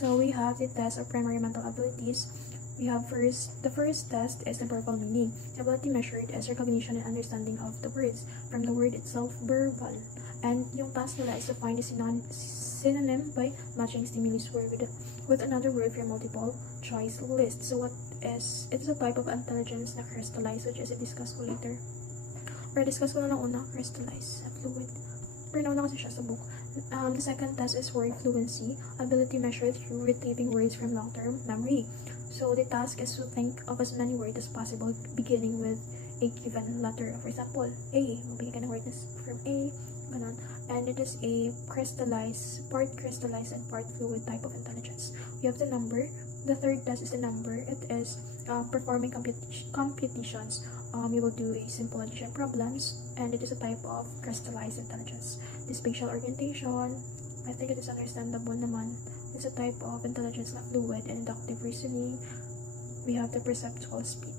So we have the test of primary mental abilities. We have the first test is the verbal meaning. The ability measured is recognition and understanding of the words from the word itself, verbal. And yung task nila is to find the synonym by matching stimulus word with another word for multiple choice list. So it's a type of intelligence na crystallize, which is i-discuss ko later. Or discuss ko na lang una, crystallize, fluid. Pero nauna kasi siya sa book. The second test is word fluency, ability measured through retrieving words from long-term memory. So the task is to think of as many words as possible beginning with a given letter. For example, A. Magbigay ka ng word from A, ganun. And it is a part crystallized and part fluid type of intelligence. We have the number. The third test is the number. It is performing computations. You will do a simple addition problems, and it is a type of crystallized intelligence. The spatial orientation, I think it is understandable naman. It's a type of intelligence na fluid and inductive reasoning. We have the perceptual speed.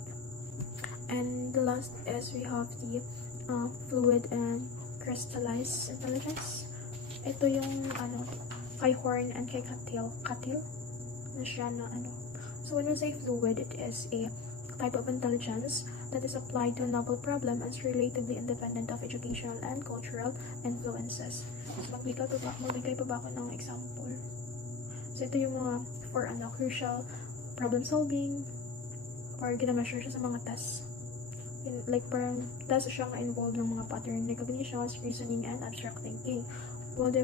And the last is we have the fluid and crystallized intelligence. Ito yung kay Horn and kay Cattell na siya na So when we say fluid, it is a type of intelligence that is applied to a novel problem and is relatively independent of educational and cultural influences. So magbigay pa ba ako ng example? So ito yung mga for crucial problem solving, or gina-measure siya sa mga tests. Like parang test siya nga involved ng mga pattern recognitions, reasoning, and abstract thinking. While the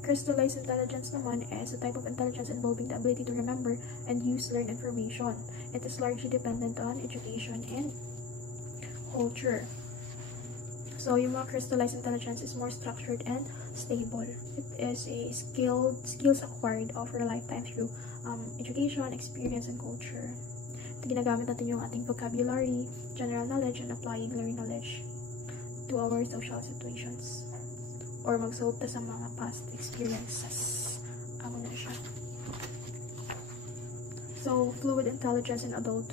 crystallized intelligence naman is a type of intelligence involving the ability to remember and use learned information. It is largely dependent on education and culture. So yung mga crystallized intelligence is more structured and stable. It is a skills acquired over a lifetime through education, experience, and culture. Ito ginagamit natin yung ating vocabulary, general knowledge, and applying learned knowledge to our social situations. Or mag-solve ta sa mga past experiences. Ako na siya. So, fluid intelligence in adulthood.